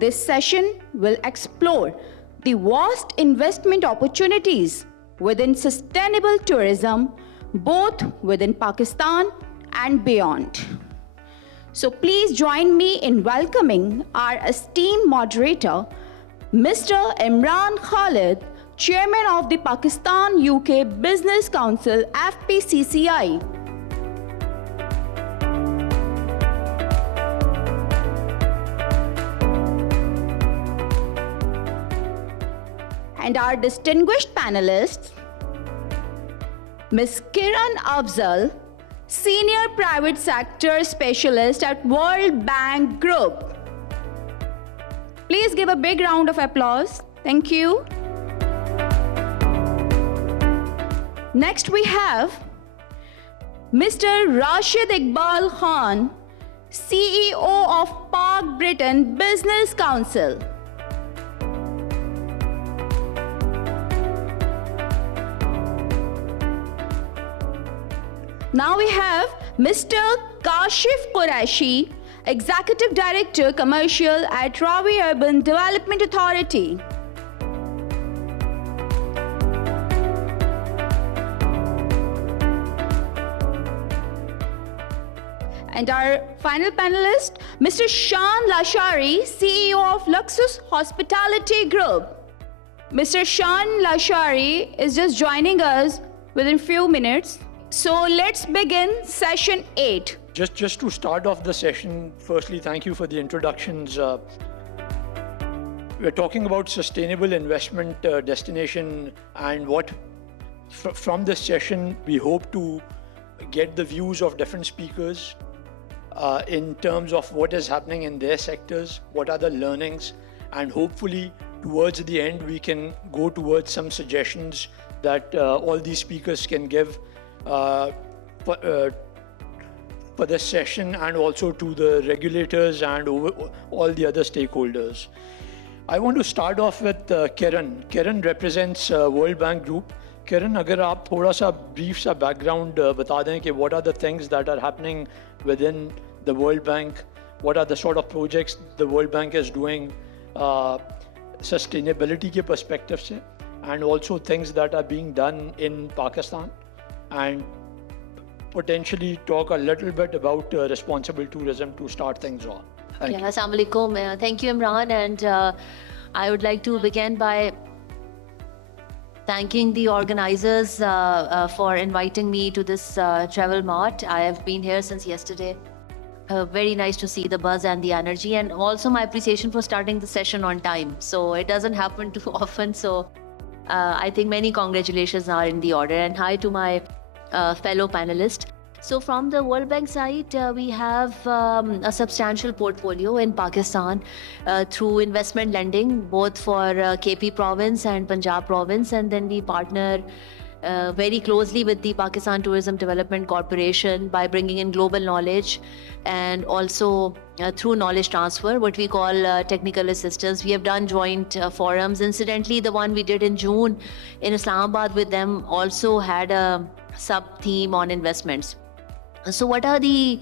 This session will explore the vast investment opportunities within sustainable tourism, both within Pakistan and beyond. So please join me in welcoming our esteemed moderator, Mr. Imran Khalid, Chairman of the Pakistan UK Business Council FPCCI. And our distinguished panelists, Ms. Kiran Afzal, Senior Private Sector Specialist at World Bank Group. Please give a big round of applause. Thank you. Next we have Mr. Rashid Iqbal Khan, CEO of Park Britain Business Council. Now we have Mr. Kashif Qureshi, Executive Director Commercial at Ravi Urban Development Authority. And our final panelist, Mr. Shan Lashari, CEO of Luxus Hospitality Group. Mr. Shan Lashari is just joining us within few minutes. So let's begin session 8. Just to start off the session, firstly, thank you for the introductions. We're talking about sustainable investment destination, and what from this session we hope to get the views of different speakers in terms of what is happening in their sectors, what are the learnings, and hopefully towards the end we can go towards some suggestions that all these speakers can give for this session, and also to the regulators and all the other stakeholders. I want to start off with Kiran. Kiran represents World Bank Group. Kiran, अगर आप थोड़ा सा brief सा background बता दें कि what are the things that are happening within the World Bank, what are the sort of projects the World Bank is doing sustainability के perspective से, and also things that are being done in Pakistan, and potentially talk a little bit about responsible tourism to start things off. Assalamu alaikum. Thank you, Imran. And I would like to begin by thanking the organizers for inviting me to this travel mart. I have been here since yesterday. Very nice to see the buzz and the energy, and also my appreciation for starting the session on time. So it doesn't happen too often. So I think many congratulations are in the order. And hi to my fellow panelists. So from the World Bank side, we have a substantial portfolio in Pakistan through investment lending, both for KP province and Punjab province, and then we partner very closely with the Pakistan Tourism Development Corporation by bringing in global knowledge, and also through knowledge transfer, what we call technical assistance. We have done joint forums. Incidentally, the one we did in June in Islamabad with them also had a sub-theme on investments. So what are the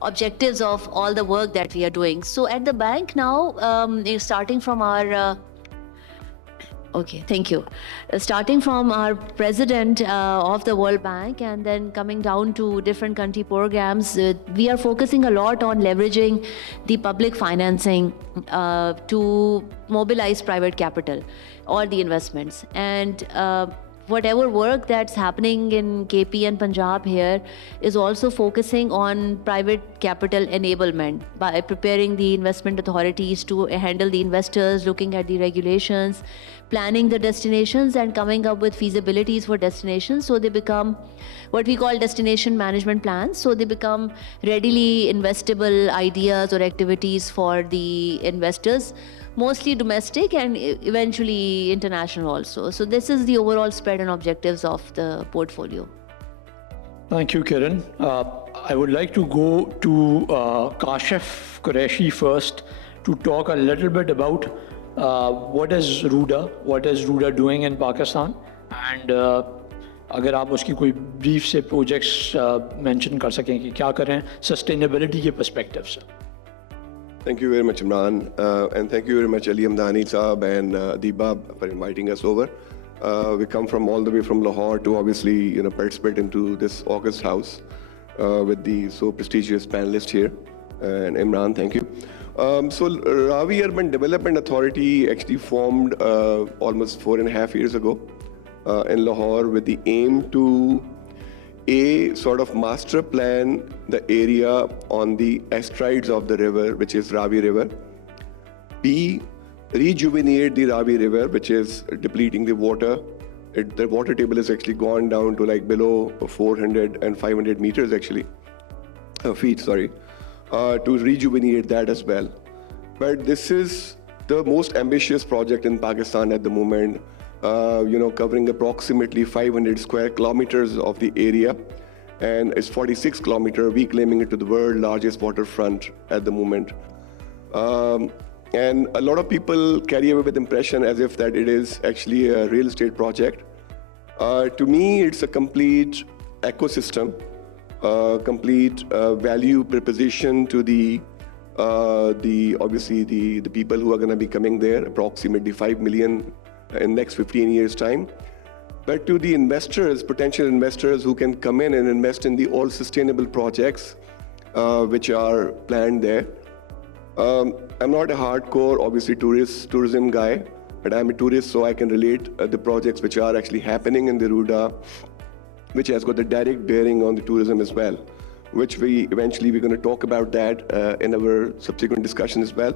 objectives of all the work that we are doing? So at the bank now, starting from our starting from our president of the World Bank, and then coming down to different country programs, we are focusing a lot on leveraging the public financing to mobilize private capital or the investments. And whatever work that's happening in KP and Punjab here is also focusing on private capital enablement by preparing the investment authorities to handle the investors, looking at the regulations, planning the destinations, and coming up with feasibilities for destinations, so they become what we call destination management plans. So they become readily investable ideas or activities for the investors, mostly domestic and eventually international also. So this is the overall spread and objectives of the portfolio. Thank you, Kiran. I would like to go to Kashif Qureshi first to talk a little bit about what is RUDA doing in Pakistan, and अगर आप उसकी कोई brief से projects mention कर सकें कि क्या करें सस्टेनेबिलिटी के पर्सपेक्टिव से. Thank you very much, Imran. And thank you very much, Ali Hamdani Saab and Deeba for inviting us over. We come from all the way from Lahore to obviously, participate into this August House with the so prestigious panelist here. And Imran, thank you. So Ravi Urban Development Authority actually formed almost 4.5 years ago in Lahore with the aim to sort of master plan the area on the estrides of the river, which is Ravi River. B, rejuvenate the Ravi River, which is depleting the water. The water table has actually gone down to like below 400 and 500 meters actually, feet, sorry, to rejuvenate that as well. But this is the most ambitious project in Pakistan at the moment, covering approximately 500 square kilometers of the area, and it's 46 kilometers, we claiming it to the world largest waterfront at the moment. And a lot of people carry away with the impression as if that it is actually a real estate project. To me, it's a complete ecosystem, complete value proposition to the obviously the people who are going to be coming there, approximately 5 million in next 15 years time, but to the investors, potential investors who can come in and invest in the all sustainable projects which are planned there. I'm not a hardcore, obviously, tourism guy, but I'm a tourist, so I can relate the projects which are actually happening in the Ruda, which has got the direct bearing on the tourism as well, which we're going to talk about that in our subsequent discussion as well.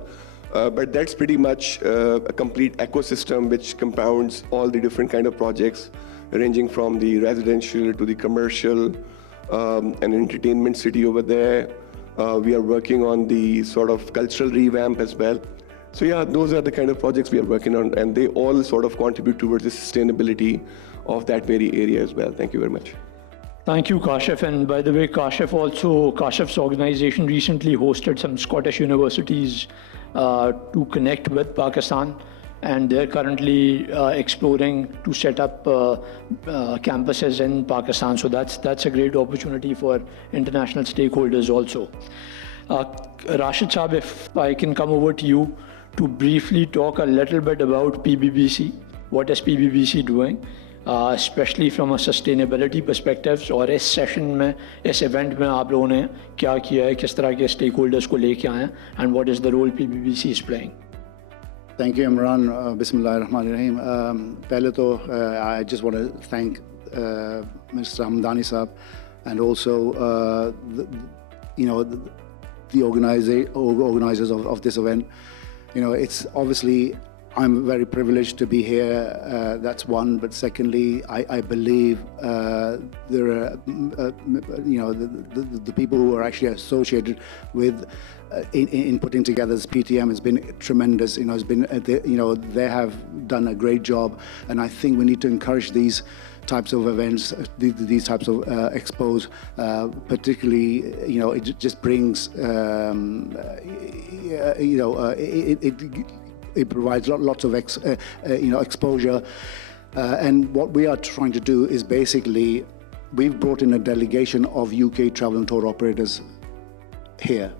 But that's pretty much a complete ecosystem which compounds all the different kind of projects, ranging from the residential to the commercial, and entertainment city over there. We are working on the sort of cultural revamp as well. So yeah, those are the kind of projects we are working on, and they all sort of contribute towards the sustainability of that very area as well. Thank you very much. Thank you, Kashif. And by the way, Kashif's organization recently hosted some Scottish universities to connect with Pakistan, and they're currently exploring to set up campuses in Pakistan. So that's a great opportunity for international stakeholders also. Rashid Saab, if I can come over to you to briefly talk a little bit about PBBC. What is PBBC doing? Especially from a sustainability perspective, और इस session में, इस event में आप लोगों ने क्या किया है, किस तरह के stakeholders को लेके आए हैं, and what is the role PBBC is playing? Thank you, Imran. Bismillahirrahmanirrahim. Pehle to, I just want to thank Mr. Hamdani Saab and also the organizers of this event. It's obviously, I'm very privileged to be here, that's one, but secondly, I believe there are, the people who are actually associated with in putting together this PTM has been tremendous. It's been, they have done a great job, and I think we need to encourage these types of events, these types of expos, particularly, it just brings, it provides lots of exposure, and what we are trying to do is basically, we've brought in a delegation of UK travel and tour operators here.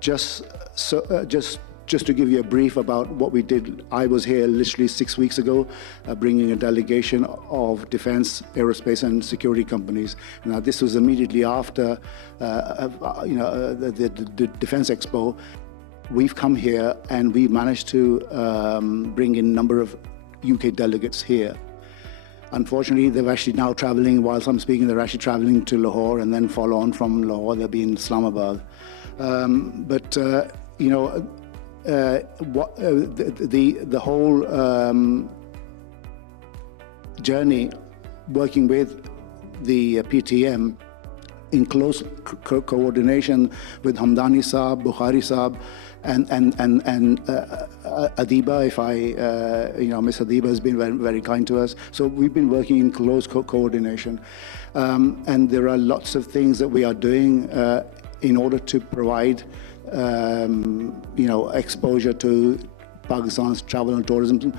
Just to give you a brief about what we did, I was here literally 6 weeks ago, bringing a delegation of defense, aerospace, and security companies. Now, this was immediately after the Defense Expo. We've come here and we've managed to bring in a number of UK delegates here. Unfortunately, they're actually now traveling, whilst I'm speaking, they're actually traveling to Lahore, and then follow on from Lahore, they'll be in Islamabad. The whole journey working with the PTM in close coordination with Hamdani Saab, Bukhari Saab, and Adiba, Miss Adiba has been very, very kind to us. So we've been working in close coordination. And there are lots of things that we are doing in order to provide, exposure to Pakistan's travel and tourism.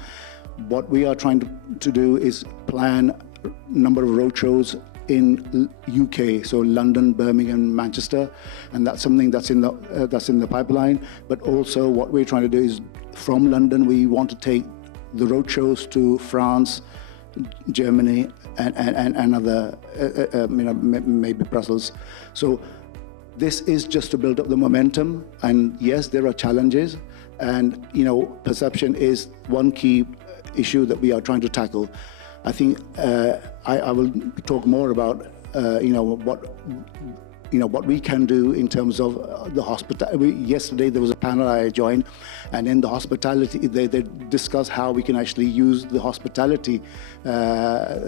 What we are trying to do is plan a number of roadshows in UK, so London, Birmingham, Manchester, and that's something that's in the pipeline. But also, what we're trying to do is from London, we want to take the roadshows to France, Germany, and other, maybe Brussels. So this is just to build up the momentum. And yes, there are challenges, and perception is one key issue that we are trying to tackle. I think I will talk more about what we can do in terms of the hospitality. Yesterday there was a panel I joined, and in the hospitality they discuss how we can actually use the hospitality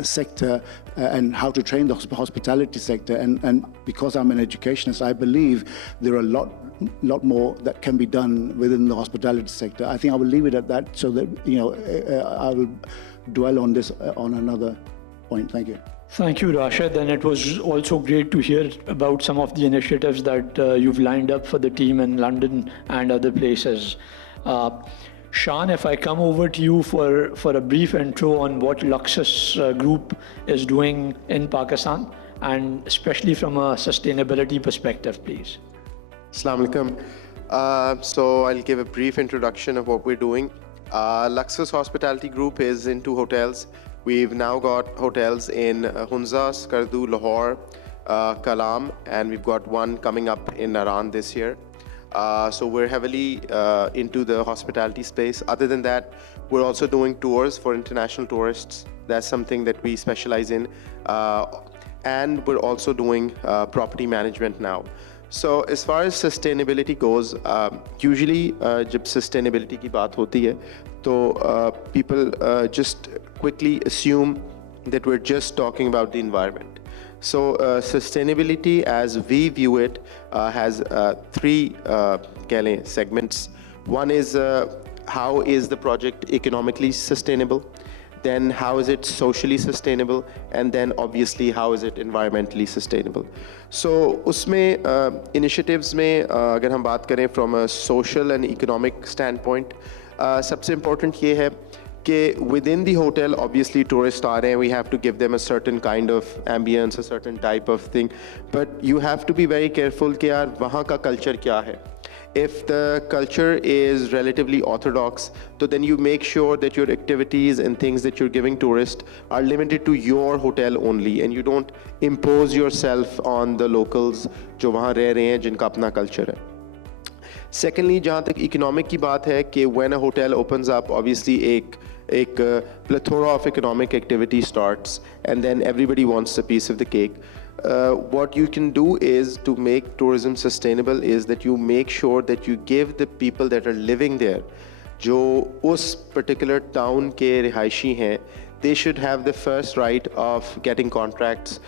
sector and how to train the hospitality sector. And because I'm an educationist, I believe there are a lot more that can be done within the hospitality sector. I think I will leave it at that, so that I will dwell on this on another point. Thank you. Thank you, Rashid. And it was also great to hear about some of the initiatives that you've lined up for the team in London and other places. Shan, if I come over to you for a brief intro on what Luxus Group is doing in Pakistan, and especially from a sustainability perspective, please. Assalamu alaikum. So I'll give a brief introduction of what we're doing. Luxus Hospitality Group is into hotels. We've now got hotels in Hunza, Skardu, Lahore, Kalam, and we've got one coming up in Naran this year. So we're heavily into the hospitality space. Other than that, we're also doing tours for international tourists. That's something that we specialize in. And we're also doing property management now. So as far as sustainability goes, usually जब sustainability की बात होती है, तो people just quickly assume that we're just talking about the environment. So sustainability, as we view it, has three segments. One is how is the project economically sustainable? Then how is it socially sustainable? And then obviously how is it environmentally sustainable? So उसमें initiatives में अगर हम बात करें from a social and economic standpoint, सबसे important ये है कि within the hotel, obviously tourists are there, we have to give them a certain kind of ambience, a certain type of thing, but you have to be very careful कि यार वहाँ का culture क्या है. If the culture is relatively orthodox, so then you make sure that your activities and things that you're giving tourists are limited to your hotel only, and you don't impose yourself on the locals जो वहाँ रह रहे हैं जिनका अपना culture है. Secondly, जहाँ तक economic की बात है कि when a hotel opens up, obviously एक plethora of economic activity starts, and then everybody wants a piece of the cake. What you can do is to make tourism sustainable is that you make sure that you give the people that are living there, जो उस particular town के रिहायशी हैं, they should have the first right of getting contracts.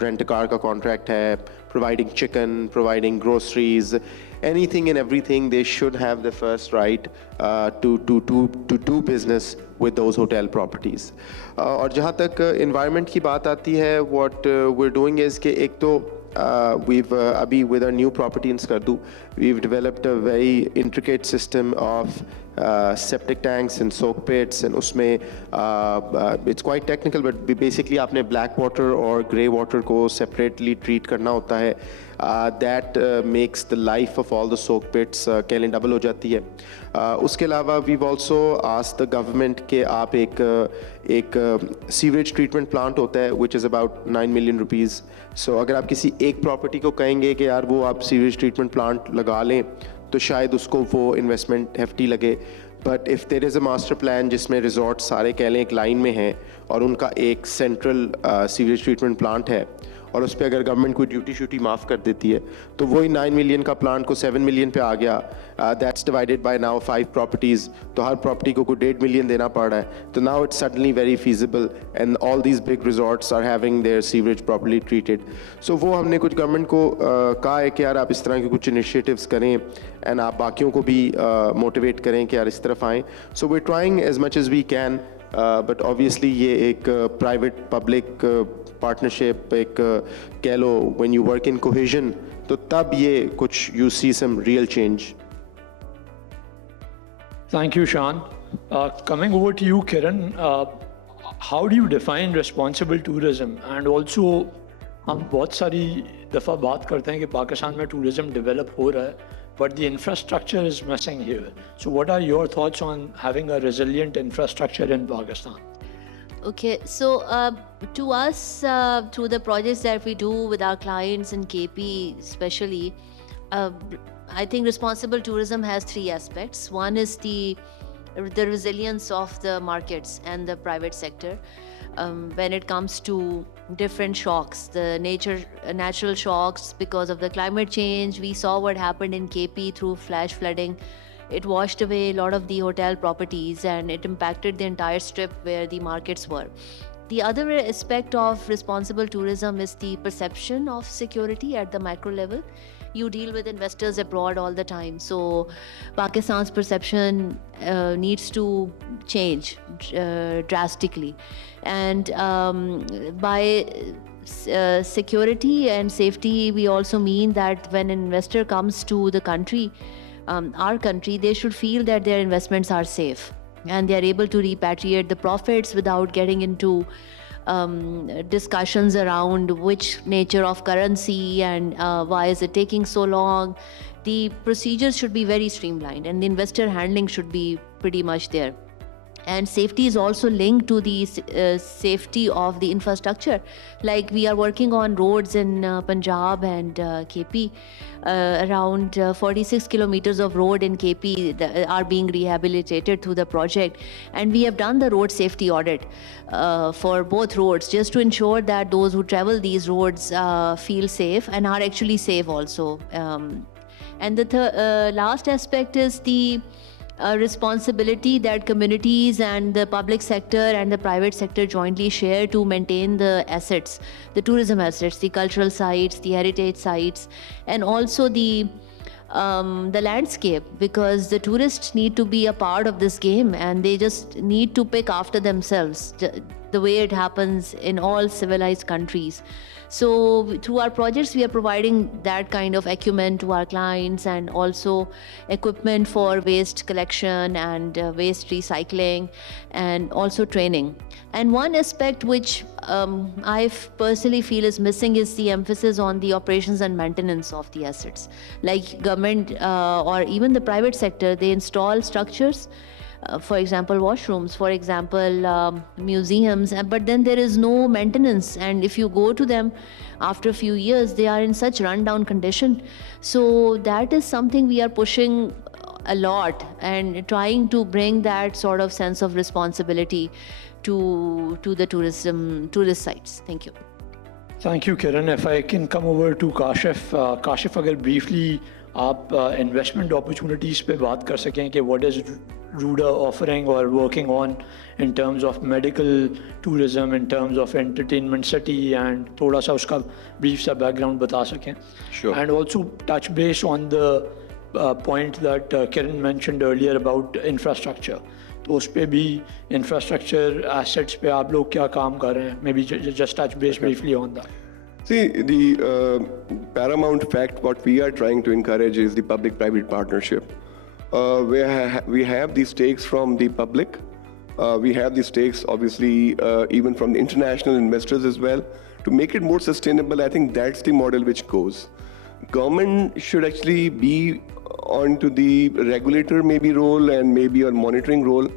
Rent a car का contract है, providing chicken, providing groceries, anything and everything. They should have the first right to do business with those hotel properties. और जहाँ तक environment की बात आती है, what we're doing is कि एक तो we've abhi with our new property in Skardu, we've developed a very intricate system of septic tanks and soak pits, and usme it's quite technical, but basically आपने black water or grey water को separately treat करना होता है. That makes the life of all the soak pits कैलें double हो जाती है. उसके अलावा we've also asked the government कि आप एक sewage treatment plant होता है which is about 9 million rupees. So अगर आप किसी एक property को कहेंगे कि यार वो आप sewage treatment plant लगा लें, तो शायद उसको वो investment hefty लगे. But if there is a master plan जिसमें resort सारे कह लें एक line में हैं और उनका एक central sewage treatment plant है, और उस पर अगर गवर्नमेंट कोई ड्यूटी शूटी माफ़ कर देती है, तो वही 9 मिलियन का प्लांट को 7 मिलियन पे आ गया. That's divided by now 5 properties, तो हर प्रॉपर्टी को कोई 1.5 मिलियन देना पड़ रहा है. तो now it's suddenly very feasible and all these big resorts are having their sewerage properly treated. So वो हमने कुछ गवर्नमेंट को कहा है कि यार आप इस तरह के कुछ इनिशिएटिव्स करें एंड आप बाकियों को भी मोटिवेट करें कि यार इस तरफ आएँ. So we trying as much as we can, but obviously ये एक प्राइवेट पब्लिक पार्टनरशिप एक कह लो when you work in cohesion, तो तब ये कुछ you see some real change. Thank you, Shan. Coming over to you, Kiran. how do you define responsible tourism? And also, हम बहुत सारी दफ़ा बात करते हैं कि पाकिस्तान में tourism develop हो रहा है, but the infrastructure is missing here. So what are your thoughts on having a resilient infrastructure in Pakistan? Okay, so to us, through the projects that we do with our clients in KP especially, I think responsible tourism has three aspects. One is the resilience of the markets and the private sector when it comes to different shocks, the natural shocks because of the climate change. We saw what happened in KP through flash flooding. It washed away a lot of the hotel properties and it impacted the entire strip where the markets were. The other aspect of responsible tourism is the perception of security at the macro level. You deal with investors abroad all the time, so Pakistan's perception needs to change drastically. And by security and safety, we also mean that when an investor comes to the country, our country, they should feel that their investments are safe and they are able to repatriate the profits without getting into discussions around which nature of currency and why is it taking so long. The procedures should be very streamlined and the investor handling should be pretty much there. And safety is also linked to the safety of the infrastructure. Like we are working on roads in Punjab and KP. Around 46 kilometers of road in KP are being rehabilitated through the project. And we have done the road safety audit for both roads just to ensure that those who travel these roads feel safe and are actually safe also. And the last aspect is the responsibility that communities and the public sector and the private sector jointly share to maintain the assets, the tourism assets, the cultural sites, the heritage sites, and also the landscape, because the tourists need to be a part of this game and they just need to pick after themselves, the way it happens in all civilized countries. So through our projects, we are providing that kind of acumen to our clients and also equipment for waste collection and waste recycling and also training. And one aspect which I personally feel is missing is the emphasis on the operations and maintenance of the assets. Like government or even the private sector, they install structures, for example, washrooms, for example, museums, but then there is no maintenance. And if you go to them after a few years, they are in such rundown condition. So that is something we are pushing a lot and trying to bring that sort of sense of responsibility to the tourist sites. Thank you. Thank you, Kiran. If I can come over to Kashif. Kashif, अगर briefly आप investment opportunities पे बात कर सकें कि what is Ruda offering or working on in terms of medical tourism, in terms of entertainment city, and थोड़ा सा उसका brief सा background बता सकें. Sure. And also touch base on the point that Kiran mentioned earlier about infrastructure. तो उस पे भी infrastructure assets पे आप लोग क्या काम कर रहे हैं? Maybe just touch base briefly on that. See, the paramount fact what we are trying to encourage is the public-private partnership. We have the stakes from the public. We have the stakes, obviously, even from the international investors as well. To make it more sustainable, I think that's the model which goes. Government should actually be onto the regulator maybe role and maybe a monitoring role.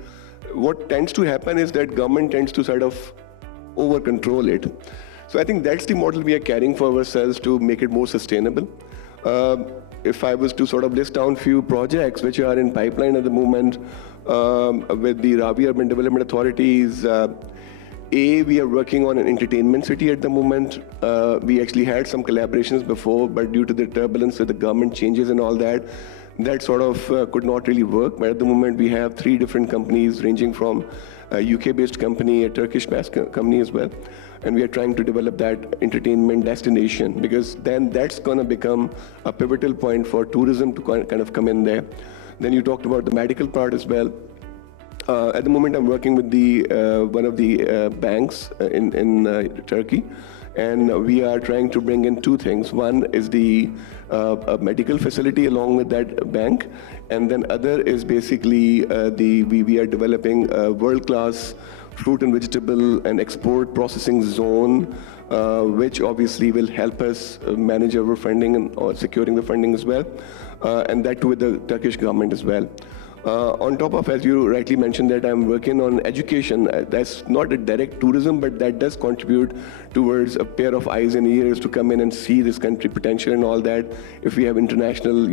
What tends to happen is that government tends to sort of over-control it. So I think that's the model we are carrying for ourselves to make it more sustainable. If I was to sort of list down few projects which are in pipeline at the moment with the Ravi Urban Development Authorities, we are working on an entertainment city at the moment. We actually had some collaborations before, but due to the turbulence with the government changes and all that, that sort of could not really work. But at the moment, we have 3 different companies ranging from a UK-based company, a Turkish-based company as well. And we are trying to develop that entertainment destination because then that's going to become a pivotal point for tourism to kind of come in there. Then you talked about the medical part as well. At the moment, I'm working with one of the banks in Turkey, and we are trying to bring in 2 things. One is the medical facility along with that bank, and then other is basically we are developing a world-class fruit and vegetable and export processing zone, which obviously will help us manage our funding and securing the funding as well, and that too with the Turkish government as well. On top of, as you rightly mentioned, that I'm working on education. That's not a direct tourism, but that does contribute towards a pair of eyes and ears to come in and see this country potential and all that. If we have international,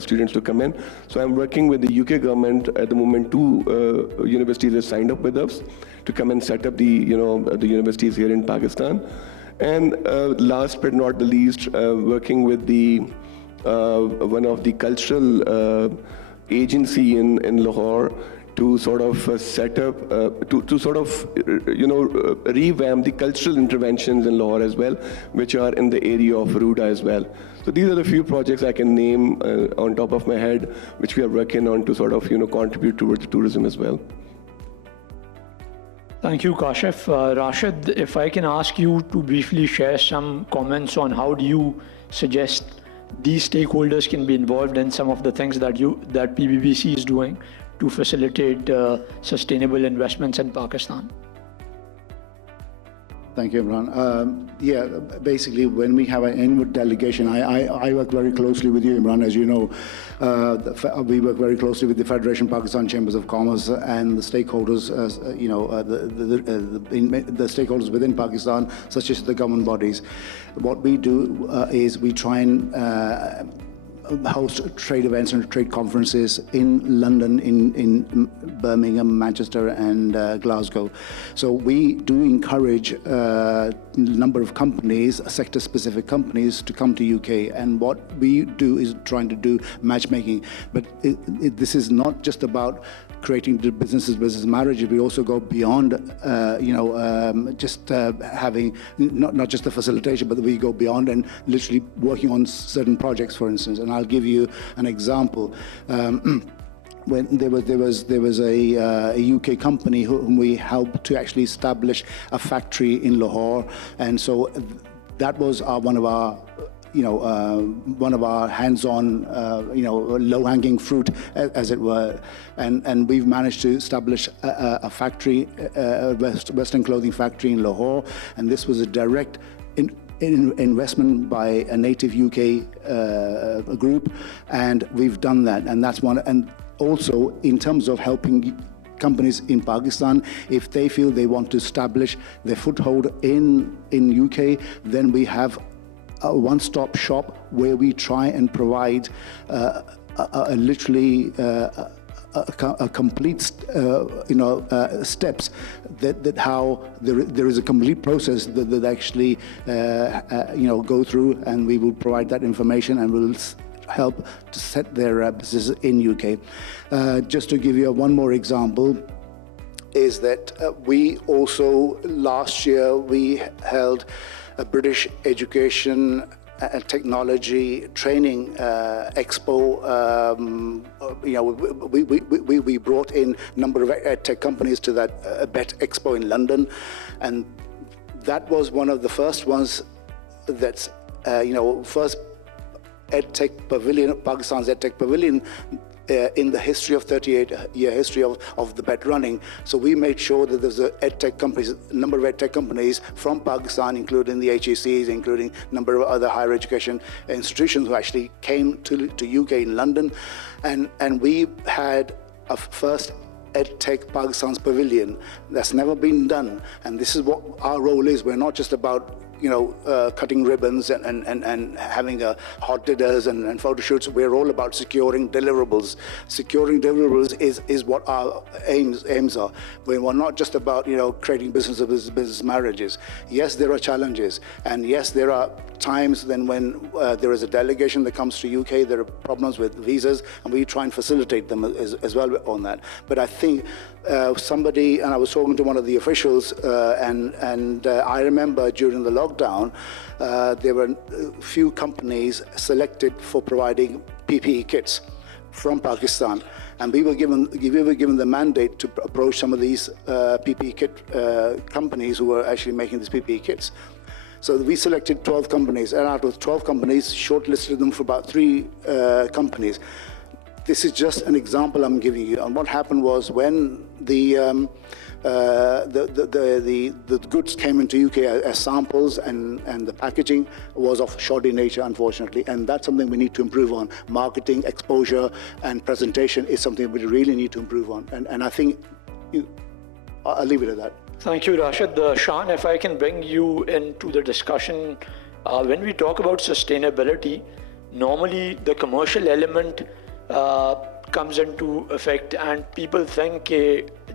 students to come in, so I'm working with the UK government at the moment. 2 universities have signed up with us to come and set up the universities here in Pakistan. And last but not the least, working with the one of the cultural agency in Lahore to sort of set up, to sort of, revamp the cultural interventions in Lahore as well, which are in the area of Ruda as well. So these are the few projects I can name on top of my head, which we are working on to sort of, contribute towards tourism as well. Thank you, Kashif. Rashid, if I can ask you to briefly share some comments on how do you suggest these stakeholders can be involved in some of the things that PBBC is doing to facilitate sustainable investments in Pakistan. Thank you, Imran. Basically, when we have an inward delegation, I work very closely with you, Imran. As you know, we work very closely with the Federation Pakistan Chambers of Commerce and the stakeholders, the stakeholders within Pakistan, such as the government bodies. What we do is we try and host trade events and trade conferences in London, in Birmingham, Manchester, and Glasgow. So we do encourage a number of companies, sector-specific companies, to come to UK. And what we do is trying to do matchmaking. But this is not just about creating the business marriages. We also go beyond, just having not just the facilitation, but we go beyond and literally working on certain projects, for instance. And I'll give you an example. When there was a UK company whom we helped to actually establish a factory in Lahore, and so that was one of our hands-on, low-hanging fruit, as it were, and we've managed to establish a factory, a Western clothing factory in Lahore, and this was a direct investment by a native UK group, and we've done that, and that's one. And also, in terms of helping companies in Pakistan, if they feel they want to establish their foothold in UK, then we have a one-stop shop where we try and provide a complete, steps that how there is a complete process that actually, go through, and we will provide that information and will help to set their businesses in UK. Just to give you one more example, is that we also, last year, we held a British Education and Technology Training Expo. We brought in a number of EdTech companies to that BET Expo in London, and that was one of the first ones that's, first EdTech Pavilion, Pakistan's EdTech Pavilion, in the history of 38-year history of the BET running. So we made sure that there's a number of EdTech companies from Pakistan, including the HECs, including a number of other higher education institutions who actually came to UK in London. And we had a first EdTech Pakistan's Pavilion. That's never been done. And this is what our role is. We're not just about cutting ribbons and having hot dinners and photo shoots. We're all about securing deliverables. Securing deliverables is what our aims are. We're not just about creating business marriages. Yes, there are challenges, and yes, there are times then when there is a delegation that comes to UK, there are problems with visas, and we try and facilitate them as well on that. But I think somebody, and I was talking to one of the officials, and I remember during the lockdown, there were a few companies selected for providing PPE kits from Pakistan, and we were given the mandate to approach some of these PPE kit companies who were actually making these PPE kits. So we selected 12 companies, and out of 12 companies, shortlisted them for about 3 companies. this is just an example I'm giving you. And what happened was when the goods came into UK as samples and the packaging was of shoddy nature, unfortunately. And that's something we need to improve on. Marketing, exposure, and presentation is something we really need to improve on. And I think I'll leave it at that. Thank you, Rashid. Shan, if I can bring you into the discussion, when we talk about sustainability, normally the commercial element comes into effect and people think कि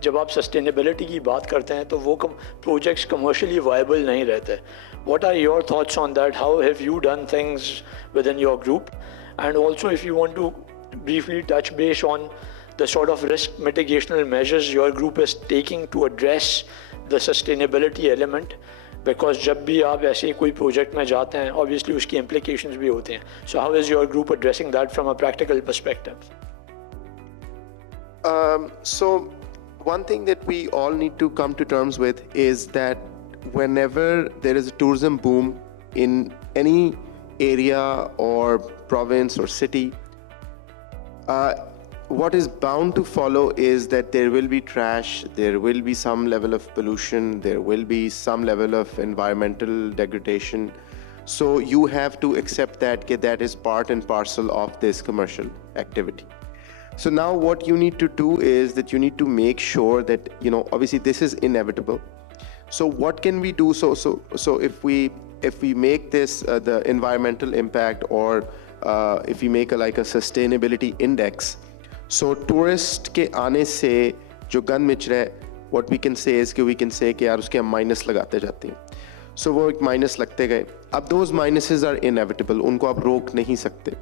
जब आप sustainability की बात करते हैं तो वो projects commercially viable नहीं रहते. What are your thoughts on that? How have you done things within your group? And also if you want to briefly touch base on the sort of risk mitigational measures your group is taking to address the sustainability element, because जब भी आप ऐसे कोई project में जाते हैं, obviously उसकी implications भी होते हैं. So how is your group addressing that from a practical perspective? So one thing that we all need to come to terms with is that whenever there is a tourism boom in any area or province or city, what is bound to follow is that there will be trash, there will be some level of pollution, there will be some level of environmental degradation. So you have to accept that that is part and parcel of this commercial activity. So now what you need to do is that you need to make sure that, obviously this is inevitable. So what can we do? So if we make this the environmental impact, or if we make like a sustainability index, so tourist के आने से जो गंद Mitch रहा है, what we can say is कि we can say कि यार उसके हम minus लगाते जाते हैं. So वो एक minus लगते गए. अब those minuses are inevitable, उनको आप रोक नहीं सकते.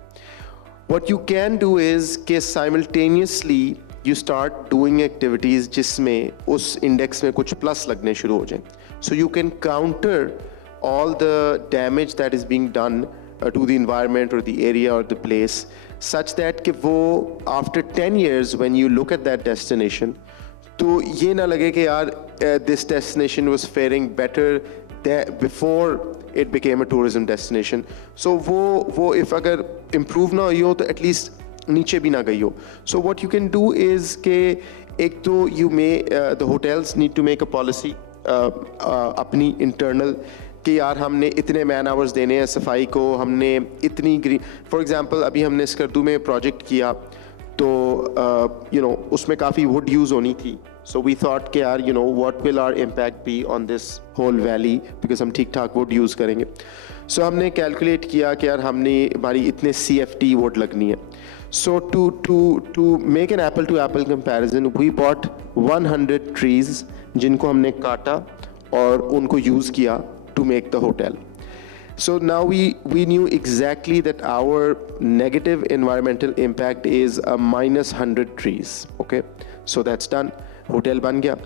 What you can do is कि simultaneously you start doing activities जिसमें उस index में कुछ plus लगने शुरू हो जाएं. So you can counter all the damage that is being done to the environment or the area or the place, such that कि वो after 10 years when you look at that destination, तो ये ना लगे कि यार this destination was faring better before it became a tourism destination. So वो if अगर improve ना हुई हो तो at least नीचे भी ना गई हो. So what you can do is कि एक तो you may the hotels need to make a policy अपनी internal कि यार हमने इतने मैन आवर्स देने हैं सफाई को, हमने इतनी ग्रीन, फॉर एग्जांपल अभी हमने स्कर्दू में प्रोजेक्ट किया तो उसमें काफ़ी वुड यूज़ होनी थी. सो वी थॉट कि यार what will our impact be on this whole valley, because हम ठीक ठाक वुड यूज़ करेंगे. सो हमने कैलकुलेट किया कि यार हमारी इतने CFT वुड लगनी है. So to make an apple to apple comparison we bought 100 trees जिनको हमने काटा और उनको यूज़ किया to make the hotel. So now we knew exactly that our negative environmental impact is a -100 trees. Okay, so that's done. Hotel ban gaya.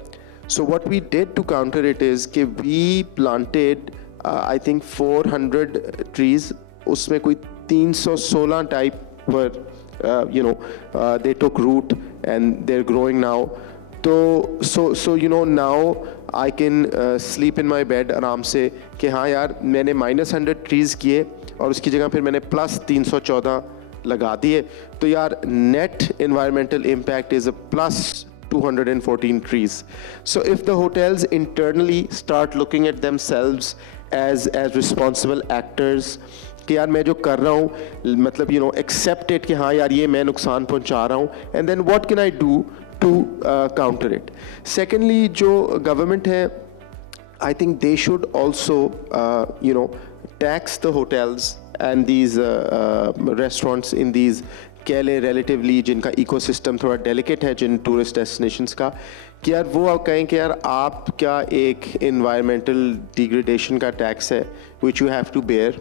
So what we did to counter it is कि we planted I think 400 trees. उसमें कोई 316 type were they took root and they're growing now. So now I can sleep in my bed आराम से कि हाँ यार मैंने -100 trees किए और उसकी जगह फिर मैंने +314 लगा दिए, तो यार net environmental impact is a +214 trees. So if the hotels internally start looking at themselves as responsible actors कि यार मैं जो कर रहा हूँ मतलब accept it कि हाँ यार ये मैं नुकसान पहुँचा रहा हूँ, and then what can I do to counter it. Secondly, जो government है, I think they should also tax the hotels and these restaurants in these कह लें relatively जिनका ecosystem थोड़ा delicate है जिन tourist destinations का, कि यार वो कहें कि यार आप क्या एक environmental degradation का tax है which you have to bear,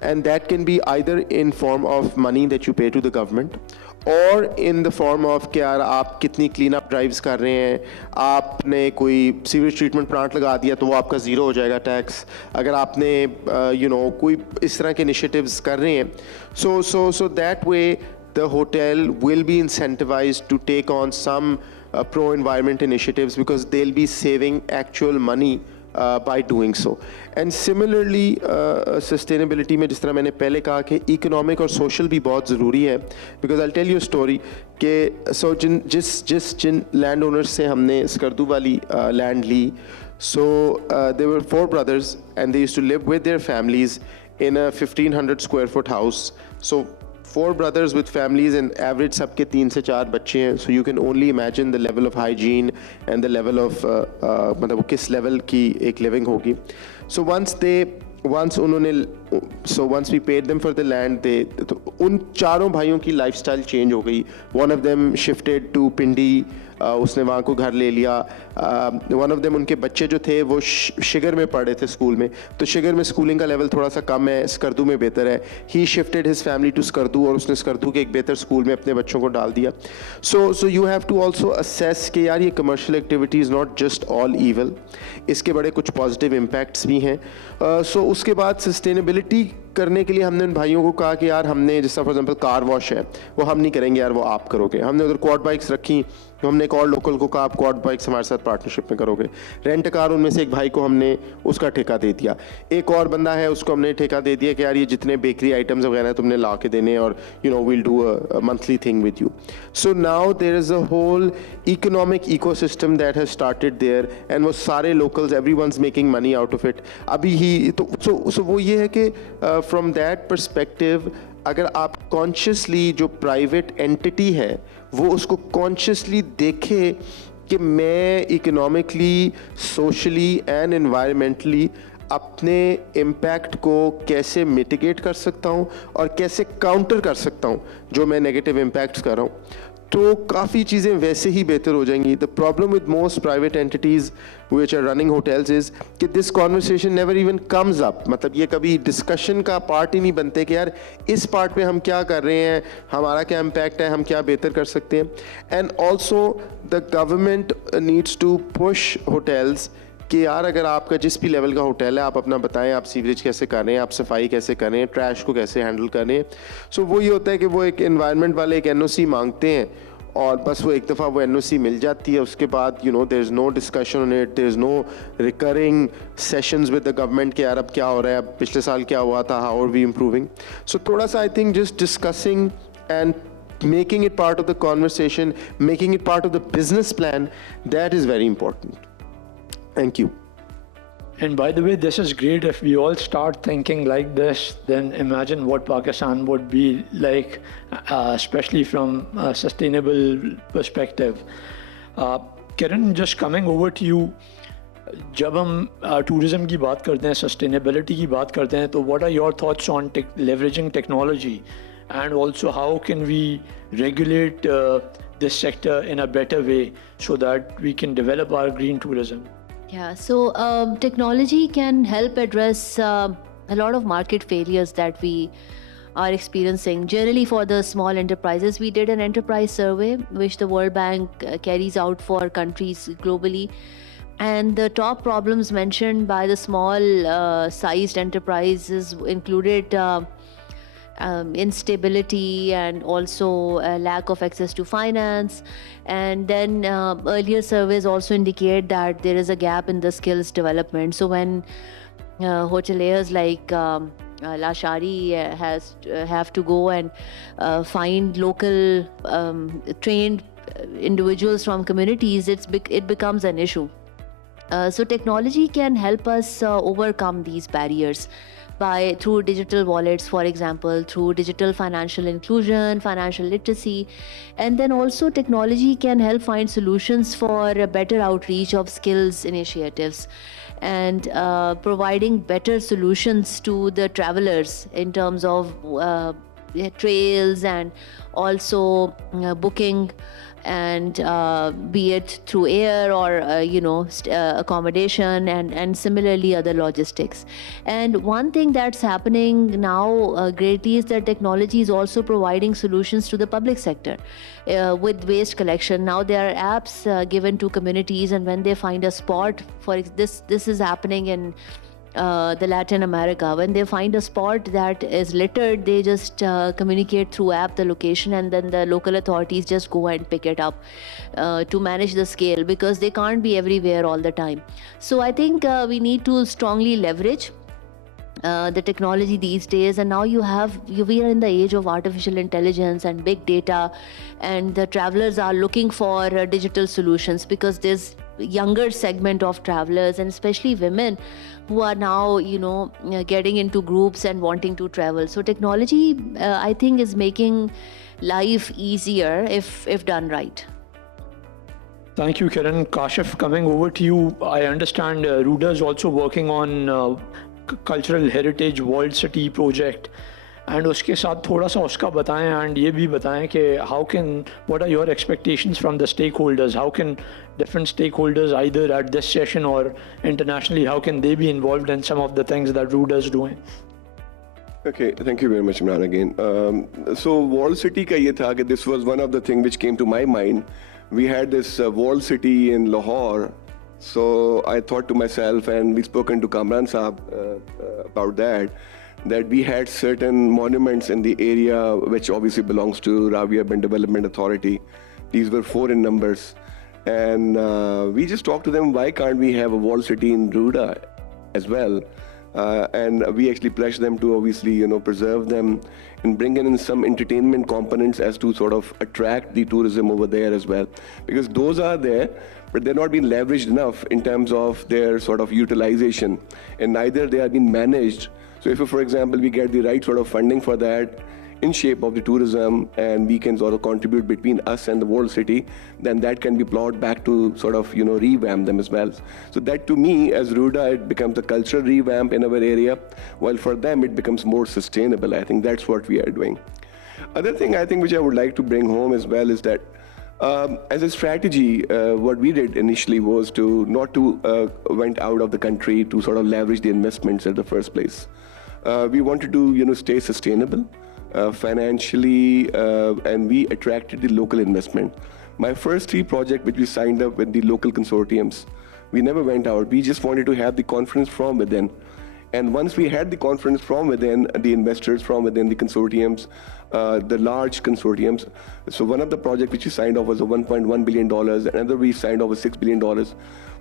and that can be either in form of money that you pay to the government और इन द फॉर्म ऑफ कि यार आप कितनी क्लीन अप ड्राइव्स कर रहे हैं, आपने कोई सीवेज ट्रीटमेंट प्लांट लगा दिया तो वो आपका ज़ीरो हो जाएगा टैक्स, अगर आपने कोई इस तरह के इनिशिएटिव्स कर रहे हैं. So that way the hotel will be incentivised to take on some pro-environment initiatives because they'll be saving actual money by doing so. And similarly, sustainability में जिस तरह मैंने पहले कहा कि economic और social भी बहुत ज़रूरी है, because I'll tell you a story कि so जिन land owners से हमने स्कर्दू वाली land Lee, so there were 4 brothers and they used to live with their families in a 1500 square foot house. So 4 brothers with families and average सबके 3 से 4 बच्चे हैं. So you can only imagine the level of hygiene and the level of मतलब किस level की एक living होगी. So once we paid them for the land, तो उन चारों भाइयों की lifestyle change हो गई. One of them shifted to Pindi. उसने वहाँ को घर ले लिया. वन ऑफ देम उनके बच्चे जो थे वो शिगर में पढ़े थे स्कूल में, तो शिगर में स्कूलिंग का लेवल थोड़ा सा कम है, स्कर्दू में बेहतर है. He shifted his family to Skardu और उसने स्कर्दू के एक बेहतर स्कूल में अपने बच्चों को डाल दिया. So you have to also assess कि यार ये commercial activity is not just all evil, इसके बड़े कुछ पॉजिटिव इम्पैक्ट्स भी हैं. सो उसके बाद सस्टेनेबिलिटी करने के लिए हमने उन भाइयों को कहा कि यार हमने जैसा फॉर एग्जांपल कार वॉश है वो हम नहीं करेंगे यार, वो आप करोगे. हमने उधर क्वाड बाइक्स रखी, तो हमने एक और लोकल को कहा आप क्वाड बाइक्स हमारे साथ पार्टनरशिप में करोगे. रेंट कार उनमें से एक भाई को हमने उसका ठेका दे दिया. एक और बंदा है उसको हमने ठेका दे दिया कि यार ये जितने बेकरी आइटम्स वगैरह तुमने ला के देने और you know we'll do a monthly thing with you. So now there is a whole economic ecosystem that has started there and वो सारे locals everyone's making money out of it. अभी ही तो सो वो ये है कि फ्रॉम दैट पर्सपेक्टिव अगर आप कॉन्शियसली जो प्राइवेट एंटिटी है वो उसको कॉन्शियसली देखे कि मैं इकोनॉमिकली, सोशली एंड एनवायरमेंटली अपने इम्पैक्ट को कैसे मिटिगेट कर सकता हूँ और कैसे काउंटर कर सकता हूँ जो मैं नेगेटिव इम्पैक्ट्स कर रहा हूँ, तो काफ़ी चीज़ें वैसे ही बेहतर हो जाएंगी. The problem with most private entities which are running hotels is कि this conversation never even comes up. मतलब ये कभी डिस्कशन का पार्ट ही नहीं बनते कि यार इस पार्ट पे हम क्या कर रहे हैं, हमारा क्या इम्पैक्ट है, हम क्या बेहतर कर सकते हैं. And also the government needs to push hotels कि यार अगर आपका जिस भी लेवल का होटल है आप अपना बताएं, आप सीवरेज कैसे कर रहे हैं, आप सफाई कैसे कर रहे हैं, ट्रैश को कैसे हैंडल कर रहे हैं. सो वो ये होता है कि वो एक एनवायरनमेंट वाले एक एनओसी मांगते हैं और बस वो एक दफ़ा वो एनओसी मिल जाती है, उसके बाद you know there is no discussion on it, there is no recurring sessions with the government कि यार अब क्या हो रहा है, अब पिछले साल क्या हुआ था, हाउ आर वी इम्प्रूविंग. सो थोड़ा सा I think just discussing and making it part of the conversation, making it part of the business plan, that is very important. Thank you. And by the way, this is great. If we all start thinking like this, then imagine what Pakistan would be like, especially from a sustainable perspective. Kiran, just coming over to you, जब हम tourism की बात करते हैं, sustainability की बात करते हैं, तो what are your thoughts on leveraging technology, and also how can we regulate this sector in a better way so that we can develop our green tourism? Yeah, so technology can help address a lot of market failures that we are experiencing. Generally, for the small enterprises, we did an enterprise survey which the World Bank carries out for countries globally. And the top problems mentioned by the small sized enterprises included instability and also lack of access to finance. And then earlier surveys also indicate that there is a gap in the skills development. So when hoteliers like Lashari have to go and find local trained individuals from communities, it becomes an issue. So technology can help us overcome these barriers through digital wallets, for example, through digital financial inclusion, financial literacy, and then also technology can help find solutions for a better outreach of skills initiatives and providing better solutions to the travelers in terms of trails and also booking, and be it through air or accommodation and similarly other logistics. And one thing that's happening now greatly is that technology is also providing solutions to the public sector with waste collection. Now there are apps given to communities, and when they find a spot for this is happening in the Latin America. When they find a spot that is littered, they just communicate through app the location, and then the local authorities just go and pick it up to manage the scale, because they can't be everywhere all the time. So I think we need to strongly leverage the technology these days. And now we are in the age of artificial intelligence and big data, and the travelers are looking for digital solutions, because there's younger segment of travelers, and especially women, who are now getting into groups and wanting to travel. So technology I think is making life easier if done right. Thank you, Kiran. Kashif, coming over to you, I understand Ruda is also working on Cultural Heritage World City project, and उसके साथ थोड़ा सा उसका बताएं, and ये भी बताएं कि what are your expectations from the stakeholders? How can different stakeholders, either at this session or internationally, how can they be involved in some of the things that Ruda is doing? Okay, thank you very much, Imran, again. So Wall City ka ye tha कि this was one of the things which came to my mind. We had this Wall City in Lahore. So I thought to myself, and we've spoken to Kamran Saab about that we had certain monuments in the area which obviously belongs to Ravi Urban Development Authority. These were 4 in numbers. And we just talked to them, why can't we have a wall city in Ruda as well? And we actually pledged them to obviously, preserve them and bring in some entertainment components as to sort of attract the tourism over there as well. Because those are there, but they're not being leveraged enough in terms of their sort of utilization. And neither they are being managed. So if, for example, we get the right sort of funding for that in shape of the tourism, and we can sort of contribute between us and the world city, then that can be plowed back to sort of, revamp them as well. So that to me, as Ruda, it becomes a cultural revamp in our area, while for them it becomes more sustainable. I think that's what we are doing. Other thing I think which I would like to bring home as well is that as a strategy, what we did initially was not to went out of the country to sort of leverage the investments at the first place. We wanted to, stay sustainable financially, and we attracted the local investment. My first 3 projects which we signed up with the local consortiums, we never went out. We just wanted to have the confidence from within. And once we had the confidence from within, the investors from within the consortiums, the large consortiums. So one of the projects which we signed off was a $1.1 billion, another we signed off was $6 billion.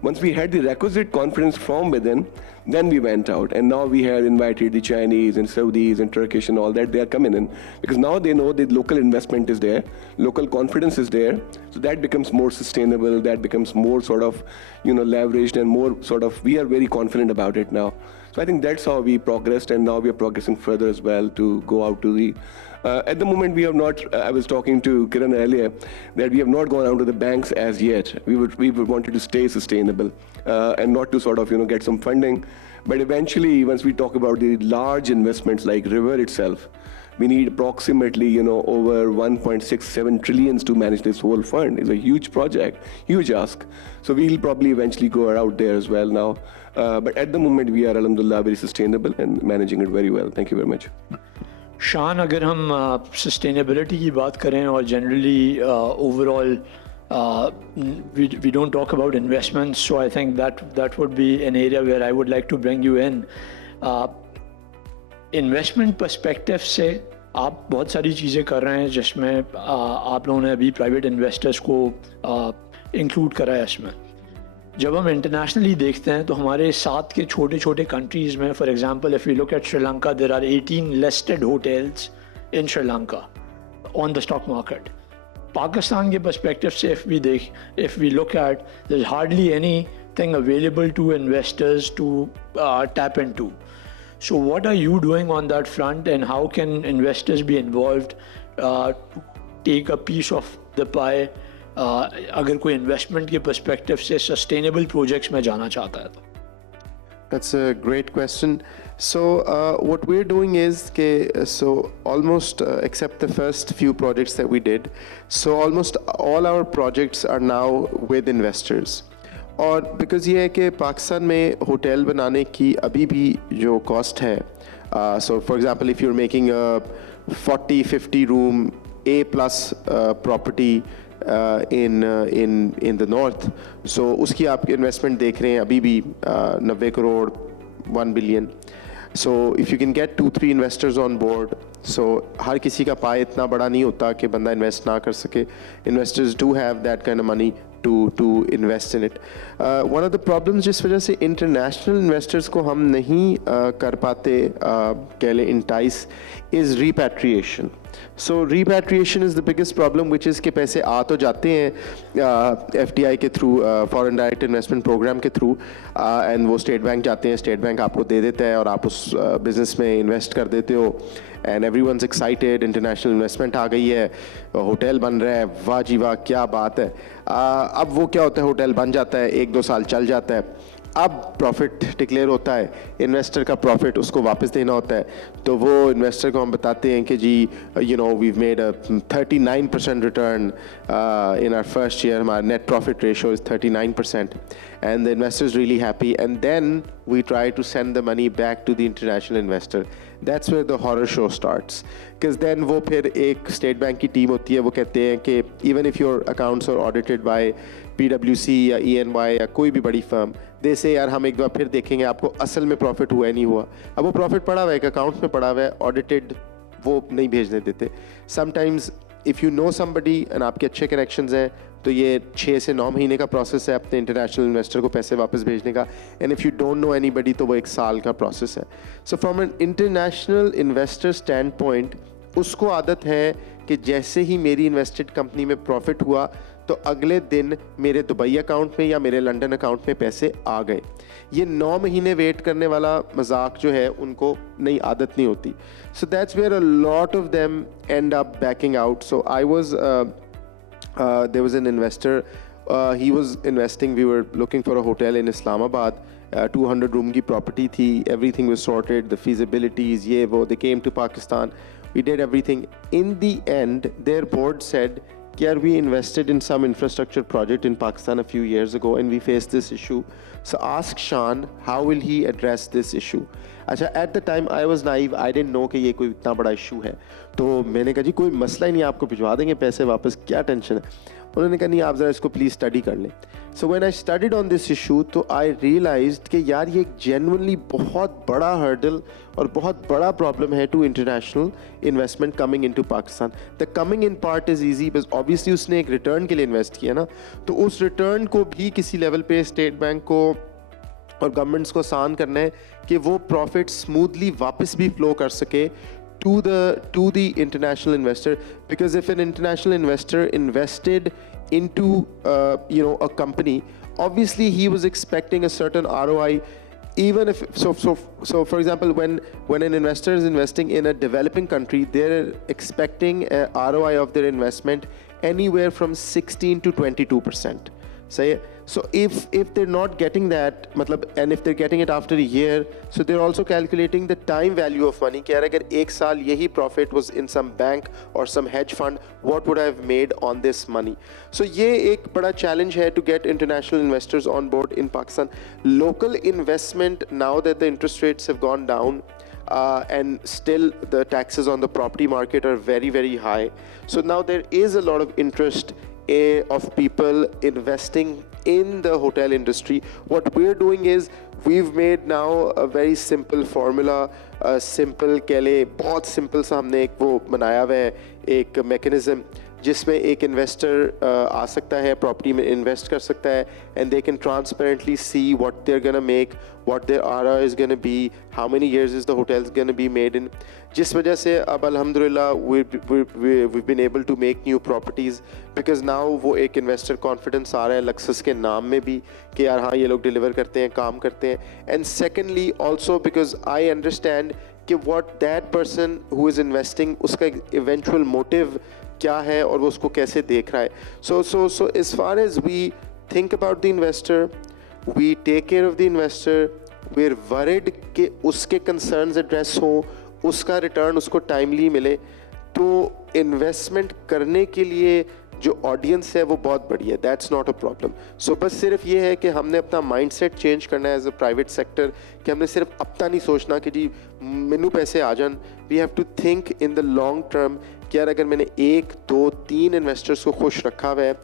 Once we had the requisite confidence from within, then we went out. And now we have invited the Chinese and Saudis and Turkish and all that. They are coming in because now they know that local investment is there, local confidence is there. So that becomes more sustainable, that becomes more sort of, leveraged and more sort of, we are very confident about it now. So I think that's how we progressed, and now we are progressing further as well to go out to the... at the moment, we have not, I was talking to Kiran earlier, that we have not gone out to the banks as yet. We wanted to stay sustainable and not to sort of, get some funding. But eventually, once we talk about the large investments like River itself, we need approximately, over 1.67 trillions to manage this whole fund. It's a huge project, huge ask. So we'll probably eventually go out there as well now. But at the moment, we are, alhamdulillah, very sustainable and managing it very well. Thank you very much. शान, अगर हम sustainability की बात करें और generally overall we don't talk about investments, so I think that would be an area where I would like to bring you in. Investment perspective से आप बहुत सारी चीज़ें कर रहे हैं जिसमें आप लोगों ने अभी private investors को include करा है इसमें. जब हम इंटरनेशनली देखते हैं तो हमारे साथ के छोटे छोटे कंट्रीज़ में, for example if we look at Sri Lanka, there are 18 listed hotels in Sri Lanka on the stock market. Pakistan के पर्सपेक्टिव से if we look at, there is hardly anything available to investors to tap into. So what are you doing on that front, and how can investors be involved to take a piece of the pie? अगर कोई investment के perspective से sustainable projects में जाना चाहता है तो. That's a great question. So what we're doing is almost except the first few projects that we did, so almost all our projects are now with investors. और because ये है कि पाकिस्तान में होटल बनाने की अभी भी जो कॉस्ट है, so for example if you're making a 40-50 room A+ property in the north, so उसकी आप इन्वेस्टमेंट देख रहे हैं अभी भी 90 crore 1 billion. So if you can get 2-3 investors on board, so हर किसी का पाए इतना बड़ा नहीं होता कि बंदा इन्वेस्ट ना कर सके. Investors do have that kind of money to invest in it. One of the problems जिस वजह से international investors को हम नहीं कर पाते कह लें entice is repatriation. So repatriation is the biggest problem, which is कि पैसे आ तो जाते हैं FDI के through, foreign direct investment program के थ्रू, and वो स्टेट बैंक जाते हैं, स्टेट बैंक आपको दे देता है और आप उस बिजनेस में इन्वेस्ट कर देते हो, and everyone's excited, international investment आ गई है, होटल बन रहा है, वाह जी वाह क्या बात है. अब वो क्या होता है, होटल बन जाता है, 1-2 साल चल जाता है, अब प्रॉफिट डिक्लेयर होता है, इन्वेस्टर का प्रॉफिट उसको वापस देना होता है, तो वो इन्वेस्टर को हम बताते हैं कि जी you know we've made a 39% return in our first year, हमारा net profit ratio is 39%, and the investor is really happy, and then we try to send the money back to the international investor. That's where the horror show starts, because then वो फिर एक state bank की team होती है, वो कहते हैं कि even if your accounts are audited by PwC या EY या कोई भी बड़ी फर्म, जैसे यार हम एक बार फिर देखेंगे आपको असल में प्रॉफिट हुआ है नहीं हुआ. अब वो प्रॉफिट पड़ा हुआ है, एक अकाउंट में पड़ा हुआ है, ऑडिटेड, वो नहीं भेजने देते. Sometimes if you know somebody and आपके अच्छे कनेक्शंस हैं, तो ये 6 से 9 महीने का प्रोसेस है अपने इंटरनेशनल इन्वेस्टर को पैसे वापस भेजने का, and if you don't know anybody तो वो 1 साल का प्रोसेस है. So from an international investor stand point, उसको आदत है कि जैसे ही मेरी इन्वेस्टेड कंपनी में प्रॉफिट हुआ तो अगले दिन मेरे दुबई अकाउंट में या मेरे लंदन अकाउंट में पैसे आ गए. ये 9 महीने वेट करने वाला मजाक जो है उनको नई आदत नहीं होती. So that's where a lot of them end up backing out. So I was there was an investor, he was investing, we were looking for a hotel in Islamabad, 200 room की प्रॉपर्टी थी, everything was sorted, the feasibilities ये वो, they came to Pakistan, we did everything. In the end, their board said, "Kyar, we invested in some infrastructure project in Pakistan a few years ago and we faced this issue. So ask Shan, how will he address this issue?" अच्छा, at the time I was naive, I didn't know कि ये कोई इतना बड़ा issue है. तो मैंने कहा जी कोई मसला ही नहीं, आपको भिजवा देंगे पैसे वापस, क्या टेंशन है. उन्होंने कहा नहीं, आप ज़रा इसको प्लीज़ स्टडी कर लें. So when I studied on this issue, तो आई रियलाइज्ड कि यार ये जेन्युइनली बहुत बड़ा हर्डल और बहुत बड़ा प्रॉब्लम है to international investment coming into Pakistan. The coming in part is easy, बस ऑब्वियसली उसने एक रिटर्न के लिए इन्वेस्ट किया ना, तो उस रिटर्न को भी किसी लेवल पे स्टेट बैंक को और गवर्नमेंट्स को आसान करना है कि वो प्रॉफिट स्मूथली वापस भी फ्लो कर सके to the international investor, because if an international investor invested into a company, obviously he was expecting a certain ROI, even if so for example, when an investor is investing in a developing country, they're expecting a ROI of their investment anywhere from 16 to 22%. So if they're not getting that, and if they're getting it after a year, so they're also calculating the time value of money. कि यार अगर 1 साल यही profit was in some bank or some hedge fund, what would I have made on this money? So ये एक बड़ा challenge है to get international investors on board in Pakistan. Local investment, now that the interest rates have gone down, and still the taxes on the property market are very, very high. So now there is a lot of interest of people investing in the hotel industry. What we're doing is we've made now a very simple formula, simple कह ले बहुत simple सा हमने एक वो बनाया हुआ है एक mechanism जिसमें एक इन्वेस्टर आ सकता है, प्रॉपर्टी में इन्वेस्ट कर सकता है, and they can transparently see what they are gonna make, what their ROI is gonna be, how many years is the hotels gonna be made in. जिस वजह से अब अल्हम्दुलिल्लाह we been able to make new properties, because now वो एक investor confidence आ रहा है लक्सस के नाम में भी कि यार हाँ ये लोग डिलीवर करते हैं, काम करते हैं. And secondly also because I understand कि what that person who is investing उसका इवेंचुअल मोटिव क्या है और वो उसको कैसे देख रहा है. So as far as we think about the investor, we take care of the investor, we are worried कि उसके कंसर्न्स एड्रेस हों, उसका रिटर्न उसको टाइमली मिले. तो इन्वेस्टमेंट करने के लिए जो ऑडियंस है वो बहुत बड़ी है, दैट्स नॉट अ प्रॉब्लम. सो बस सिर्फ ये है कि हमने अपना माइंडसेट चेंज करना है एज अ प्राइवेट सेक्टर, कि हमने सिर्फ अपना नहीं सोचना कि जी मैनू पैसे आ जान. We have to think in the long term कि यार अगर मैंने 1, 2, 3 इन्वेस्टर्स को खुश रखा हुआ है,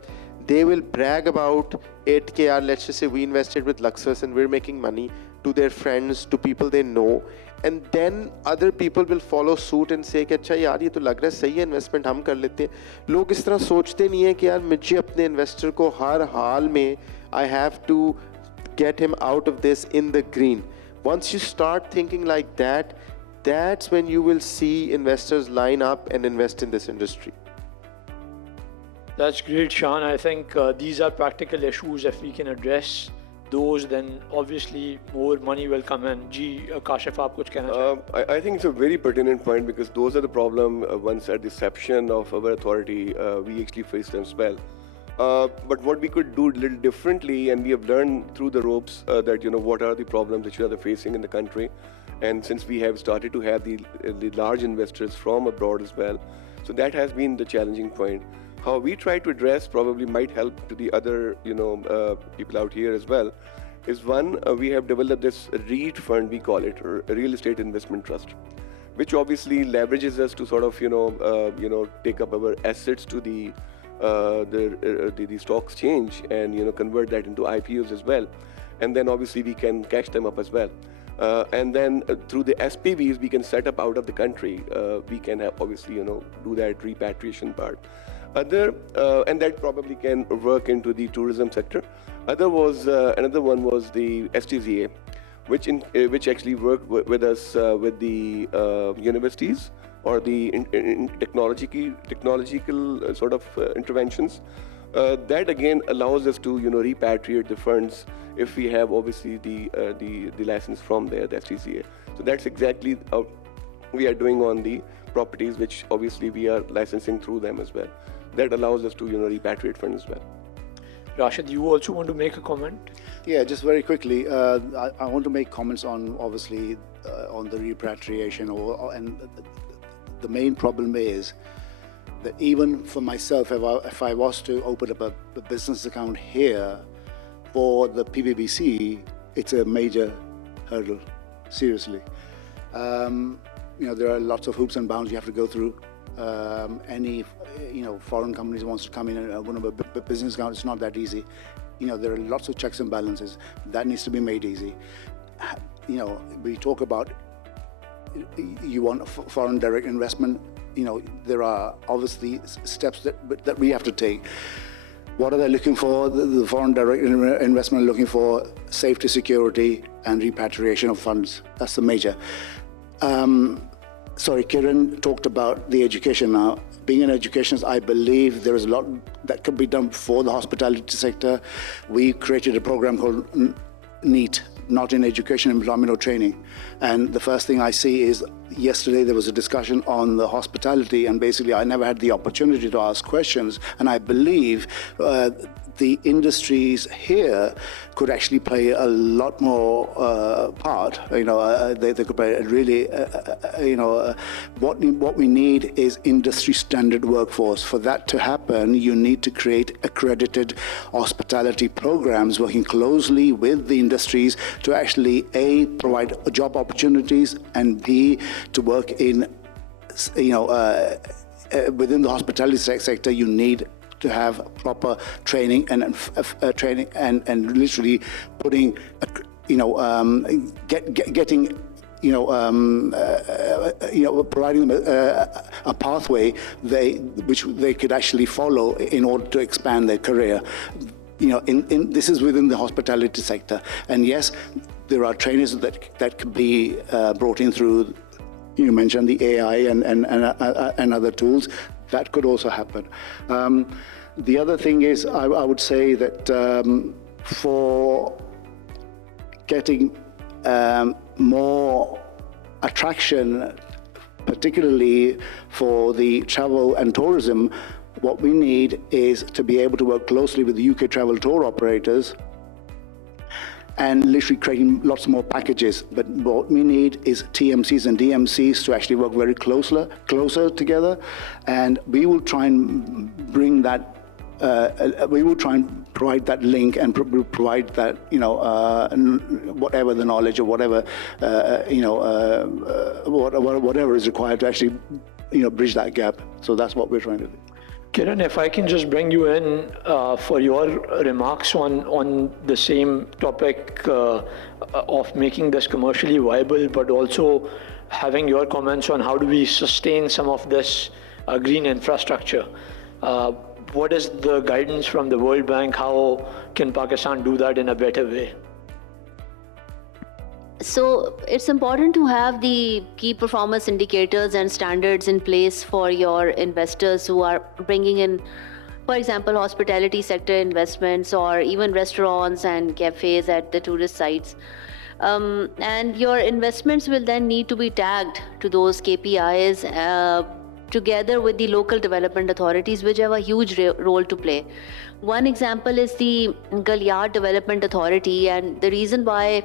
they will brag about it कि यार let's just say we invested with Luxus and we're making money. to their friends, to people they know, and then other people will follow suit and say कि अच्छा यार ये तो लग रहा है सही है इन्वेस्टमेंट हम कर लेते हैं. लोग इस तरह सोचते नहीं है कि यार मुझे अपने इन्वेस्टर को हर हाल में I have to get him out of this in the green. Once you start thinking like that, that's when you will see investors line up and invest in this industry. That's great, Shan. I think these are practical issues. If we can address those, then obviously more money will come in. Ji, Kashif, aap kuch kehna chahe? I think it's a very pertinent point because those are the problem once at the inception of our authority, we actually faced them as well. But what we could do a little differently, and we have learned through the ropes that, what are the problems which we are facing in the country. And since we have started to have the large investors from abroad as well, so that has been the challenging point. How we try to address probably might help to the other, people out here as well, is one, we have developed this REIT fund, we call it, or Real Estate Investment Trust, which obviously leverages us to sort of, take up our assets to the stock exchange and, convert that into IPOs as well. And then obviously we can cash them up as well. And then through the SPVs, we can set up out of the country. We can have obviously, do that repatriation part. And that probably can work into the tourism sector. Another one was the STZA, which actually worked with us with the universities or the technological sort of interventions. That again allows us to repatriate the funds if we have obviously the license from there, the STZA. So that's exactly how we are doing on the properties, which obviously we are licensing through them as well. That allows us to repatriate funds as well. Rashid, you also want to make a comment? Yeah, just very quickly, I want to make comments on obviously on the repatriation, and the main problem is that even for myself, if I was to open up a business account here for the PBBC, it's a major hurdle, seriously. There are lots of hoops and bounds you have to go through. Any foreign companies wants to come in and open up a business account, it's not that easy. There are lots of checks and balances. That needs to be made easy. We talk about you want foreign direct investment. There are obviously steps that we have to take. What are they looking for? The foreign direct investment are looking for safety, security, and repatriation of funds. That's the major. Kiran talked about the education now. Being in education, I believe there is a lot that could be done for the hospitality sector. We created a program called NEAT, Not in Education, Employment or Training. And the first thing I see is yesterday there was a discussion on the hospitality, and basically I never had the opportunity to ask questions. And I believe the industries here could actually play a lot more part. They could play a really, what we need is industry standard workforce. For that to happen, you need to create accredited hospitality programs working closely with the industries to actually A, provide job opportunities, and B, to work in, within the hospitality sector, you need to have proper training and literally putting, getting, providing them a pathway which they could actually follow in order to expand their career. This is within the hospitality sector, and yes, there are trainers that could be brought in through. You mentioned the AI and other tools. That could also happen. The other thing is, I would say that for getting more attraction, particularly for the travel and tourism, what we need is to be able to work closely with the UK travel tour operators and literally creating lots more packages. But what we need is TMCs and DMCs to actually work very closer together, and we will try and bring that. We will try and provide that link and provide that, whatever the knowledge or whatever, whatever is required to actually, bridge that gap. So that's what we're trying to do. Kiran, if I can just bring you in for your remarks on the same topic of making this commercially viable, but also having your comments on how do we sustain some of this green infrastructure. What is the guidance from the World Bank? How can Pakistan do that in a better way? So it's important to have the key performance indicators and standards in place for your investors who are bringing in, for example, hospitality sector investments or even restaurants and cafes at the tourist sites. And your investments will then need to be tagged to those KPIs together with the local development authorities, which have a huge role to play. One example is the Galyard Development Authority, and the reason why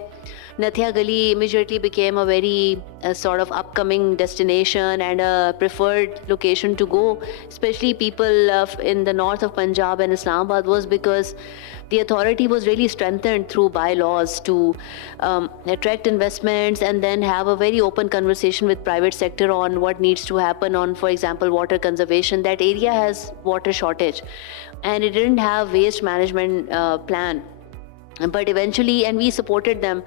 Nathia Gali immediately became a very sort of upcoming destination and a preferred location to go, especially people in the north of Punjab and Islamabad, was because the authority was really strengthened through bylaws to attract investments and then have a very open conversation with private sector on what needs to happen on, for example, water conservation. That area has water shortage and it didn't have waste management plan. But eventually, and we supported them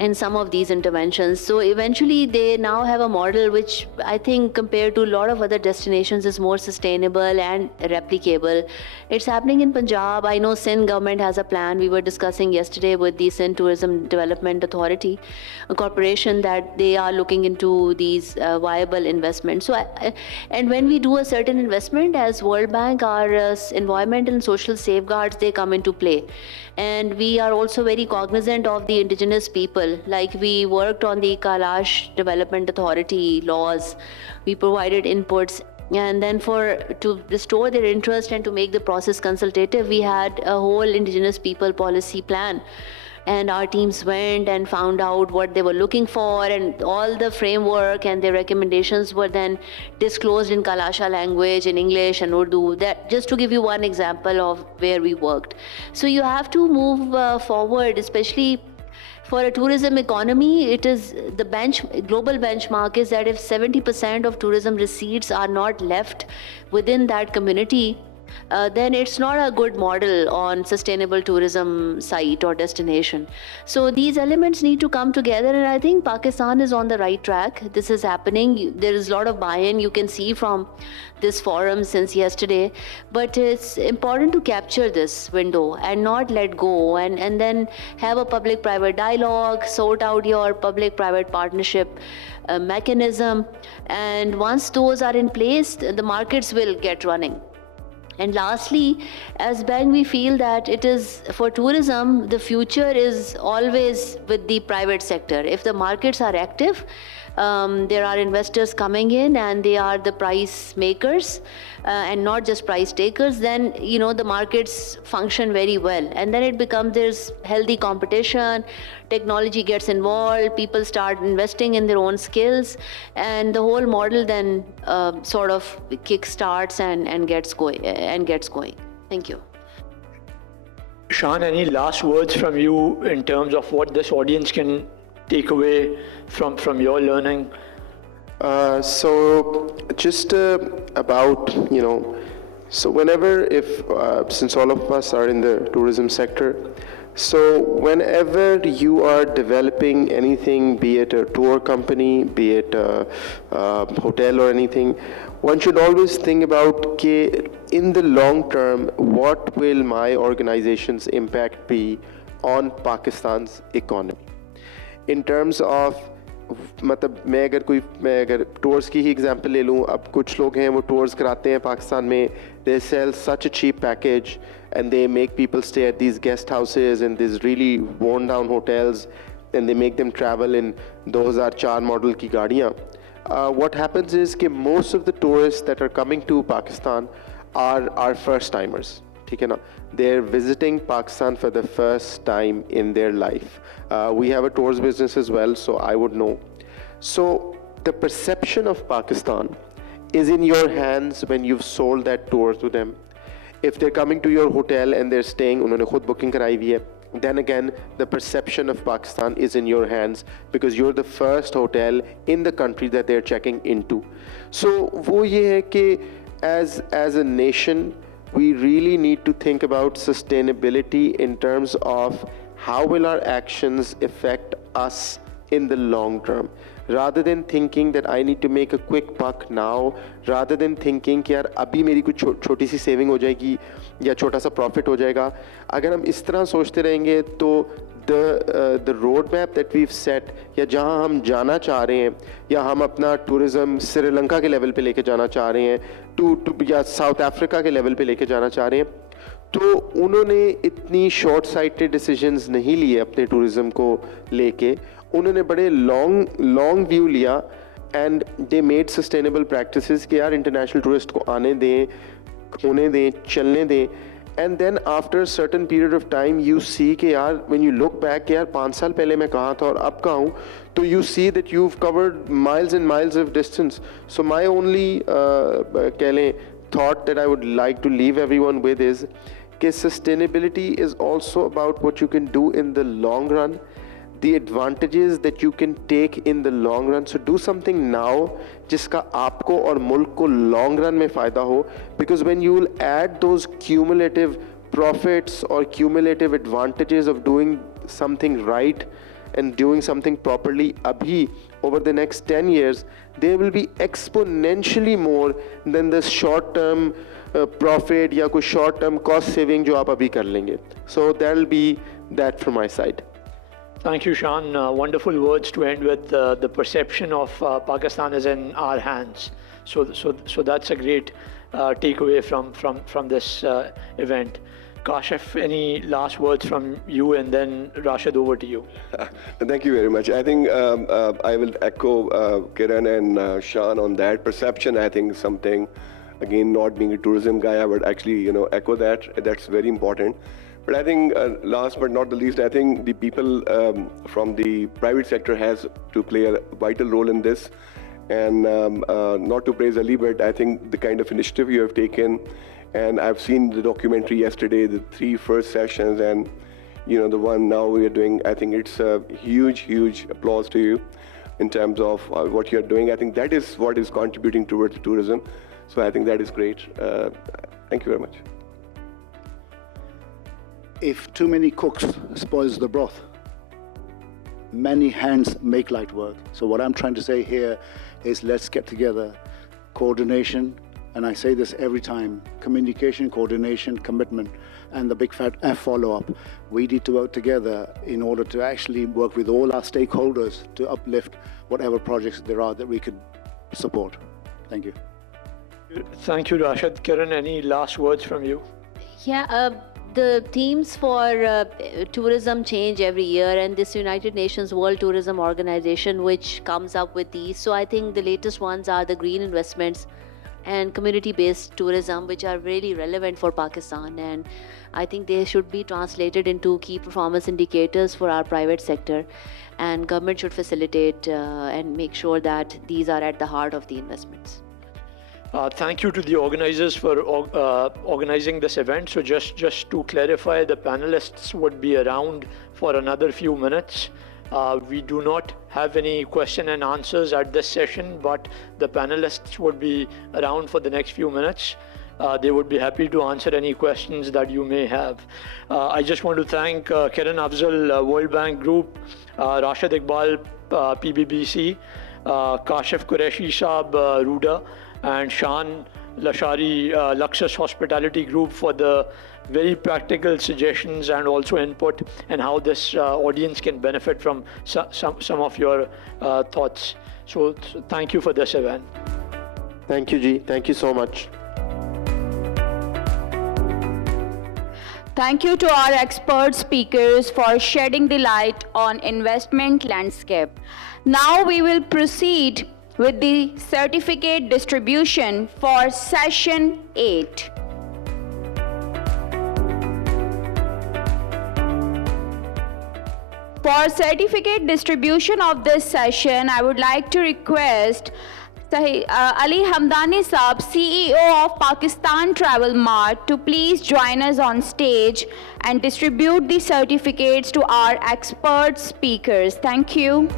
in some of these interventions. So eventually they now have a model which I think compared to a lot of other destinations is more sustainable and replicable. It's happening in Punjab. I know Sindh government has a plan. We were discussing yesterday with the Sindh Tourism Development Authority, a corporation, that they are looking into these viable investments. So, and when we do a certain investment as World Bank, our environmental and social safeguards, they come into play. And we are also very cognizant of the indigenous people. Like we worked on the Kailash Development Authority laws. We provided inputs. And then to restore their interest and to make the process consultative, we had a whole indigenous people policy plan. And our teams went and found out what they were looking for, and all the framework and their recommendations were then disclosed in Kalasha language, in English and Urdu. That just to give you one example of where we worked. So you have to move forward, especially for a tourism economy. It is the global benchmark is that if 70% of tourism receipts are not left within that community, then it's not a good model on sustainable tourism site or destination. So these elements need to come together, and I think Pakistan is on the right track. This is happening. There is a lot of buy-in you can see from this forum since yesterday, but it's important to capture this window and not let go, and then have a public-private dialogue, sort out your public-private partnership mechanism, and once those are in place, the markets will get running. And lastly, as bank, we feel that it is for tourism, the future is always with the private sector. If the markets are active, there are investors coming in and they are the price makers and not just price takers, then the markets function very well, and then it becomes there's healthy competition, technology gets involved, people start investing in their own skills, and the whole model then sort of kick starts and gets going. Thank you. Shan, any last words from you in terms of what this audience can take away from your learning? So just about, so whenever since all of us are in the tourism sector, so whenever you are developing anything, be it a tour company, be it a hotel or anything, one should always think about, in the long term, what will my organization's impact be on Pakistan's economy? In terms of, मतलब मैं अगर tours की ही example ले लूँ, अब कुछ लोग हैं वो टूर्स कराते हैं पाकिस्तान में, they sell such a cheap package and they make people stay at these guest houses and these really worn down hotels, and they make them travel in 2004 model की गाड़ियाँ. What happens is कि most of the tourists that are coming to Pakistan are first timers. ठीक है ना? They're visiting Pakistan for the first time in their life. We have a tours business as well, so I would know. So the perception of Pakistan is in your hands when you've sold that tour to them. If they're coming to your hotel and they're staying, उन्होंने खुद booking कराई हुई है, then again the perception of Pakistan is in your hands because you're the first hotel in the country that they're checking into. So वो ये है कि as a nation, we really need to think about sustainability in terms of how will our actions affect us in the long term. Rather than thinking that I need to make a quick buck now, rather than thinking कि यार अभी मेरी कुछ छोटी सी saving हो जाएगी या छोटा सा प्रॉफिट हो जाएगा, अगर हम इस तरह सोचते रहेंगे तो the roadmap that we've set या जहाँ हम जाना चाह रहे हैं या हम अपना टूरिज्म श्रीलंका के लेवल पे लेके जाना चाह रहे हैं या साउथ अफ्रीका के लेवल पे लेके जाना चाह रहे हैं, तो उन्होंने इतनी शॉर्ट साइटेड डिसीजंस नहीं लिए अपने टूरिज्म को लेके. उन्होंने बड़े लॉन्ग व्यू लिया and they made sustainable practices कि यार इंटरनेशनल टूरिस्ट को आने दें, होने दें, चलने दें. And then after certain period of time you see कि यार व्हेन यू लुक बैक कि यार 5 साल पहले मैं कहाँ था और अब कहाँ हूँ, तो you see that you have covered miles and miles of distance. So my only कह लें thought that I would like to leave everyone with is that sustainability is also about what you can do in the long run, the advantages that you can take in the long run. So do something now जिसका आपको और मुल्क को long run में फ़ायदा हो, because when you will add those cumulative profits or cumulative advantages of doing something right and doing something properly abhi over the next 10 years, they will be exponentially more than the short term profit या कोई short term cost saving जो आप अभी कर लेंगे. So that will be that from my side. Thank you, Shan. Wonderful words to end with. The perception of Pakistan is in our hands. So that's a great takeaway from this event. Kashif, any last words from you, and then Rashid, over to you. Thank you very much. I think I will echo Kiran and Shan on that perception. I think something, again, not being a tourism guy, I would actually echo that. That's very important. But I think last but not the least, I think the people from the private sector has to play a vital role in this. And not to praise Ali, but I think the kind of initiative you have taken, and I've seen the documentary yesterday, the 3 first sessions, and the one now we are doing. I think it's a huge applause to you in terms of what you're doing. I think that is what is contributing towards tourism. So I think that is great. Thank you very much. If too many cooks spoils the broth, many hands make light work. So what I'm trying to say here is let's get together, coordination, and I say this every time, communication, coordination, commitment, and the big fat F follow-up. We need to work together in order to actually work with all our stakeholders to uplift whatever projects there are that we could support. Thank you. Thank you, Rashid. Kiran, any last words from you? Yeah, the themes for tourism change every year, and this United Nations World Tourism Organization, which comes up with these. So I think the latest ones are the green investments and community-based tourism, which are really relevant for Pakistan. And I think they should be translated into key performance indicators for our private sector. And government should facilitate and make sure that these are at the heart of the investments. Thank you to the organizers for organizing this event. So just to clarify, the panelists would be around for another few minutes. We do not have any question and answers at this session, but the panelists would be around for the next few minutes. They would be happy to answer any questions that you may have. I just want to thank Kiran Afzal, World Bank Group, Rashid Iqbal, PBBC, Kashif Qureshi Saab, Ruda, and Shan Lashari, Luxus Hospitality Group, for the very practical suggestions and also input, and how this audience can benefit from some of your thoughts. So thank you for this event. Thank you, Ji. Thank you so much. Thank you to our expert speakers for shedding the light on investment landscape. Now we will proceed with the certificate distribution for session 8. For certificate distribution of this session, I would like to request Ali Hamdani Saab, CEO of Pakistan Travel Mart, to please join us on stage and distribute the certificates to our expert speakers. Thank you.